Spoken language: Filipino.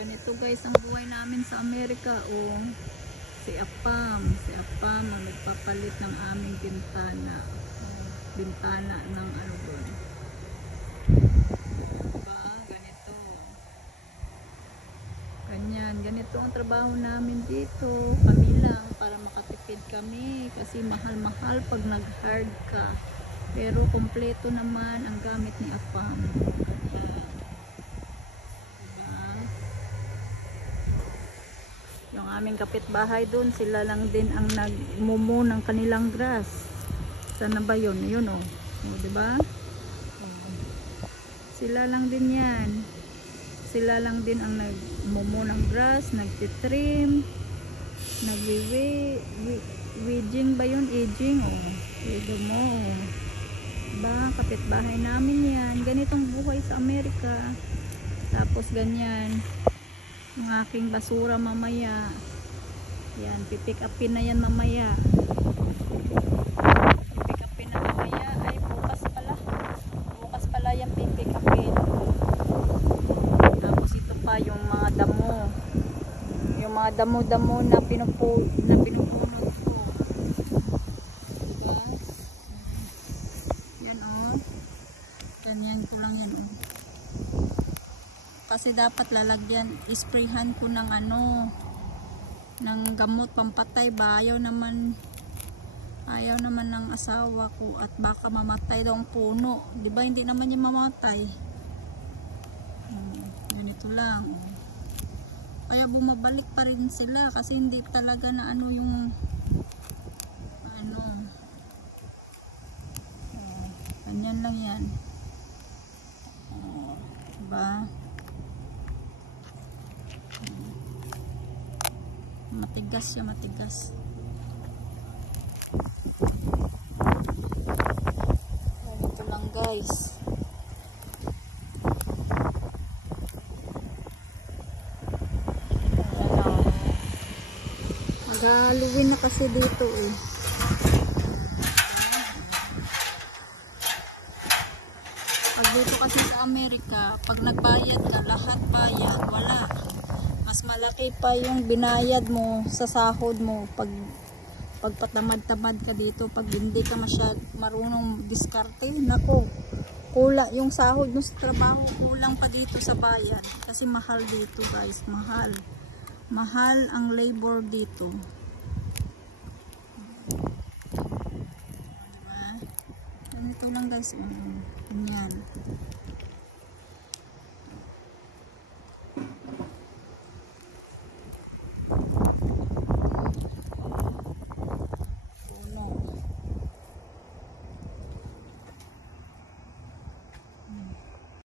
Ganito guys ang buhay namin sa Amerika. Oh, si Apam ang nagpapalit ng aming bintana. Bintana ng ano doon. Diba? Ganito. Ganito ang trabaho namin dito. Kami lang para makatipid kami kasi mahal-mahal pag nag-hard ka. Pero kompleto naman ang gamit ni Apam. Yung aming kapitbahay doon, sila lang din ang nagmumo ng kanilang grass. Sana ba yun? Yun o. O, diba? Sila lang din yan. Sila lang din ang nagmumo ng grass, nagtitrim, nagwi-weeding ba yun? Aging o. Ito mo o. Diba? Kapitbahay namin yan. Ganitong buhay sa Amerika. Tapos ganyan. Yung aking basura mamaya. Yan, pipick upin na yan mamaya. Pipick upin na mamaya. Ay, bukas pala. Bukas pala yan pipick upin. Tapos ito pa yung mga damo. Yung mga damo-damo na pinupunod ko. Diba? Yan o. Ganyan ko lang yan o. Kasi dapat lalagyan, isprayhan ko ng ano, ng gamot pampatay ba. Ayaw naman ng asawa ko at baka mamatay daw ang puno. Di ba hindi naman yung mamatay? Ganito lang. Kaya bumabalik pa rin sila kasi hindi talaga na ano yung ano. Ganyan lang yan. Diba? Matigas siya, matigas. Ito lang guys. Mag-Halloween na kasi dito eh. Pag dito kasi sa Amerika, pag nagbayad ka, lahat bayad, wala. Mas malaki pa yung binayad mo sa sahod mo pag patamad-tamad ka dito, pag hindi ka marunong diskarte. Nako, kulang yung sahod mo sa trabaho, kulang pa dito sa bayad kasi mahal dito guys, mahal ang labor dito. Diba? Ganito lang guys, ganyan.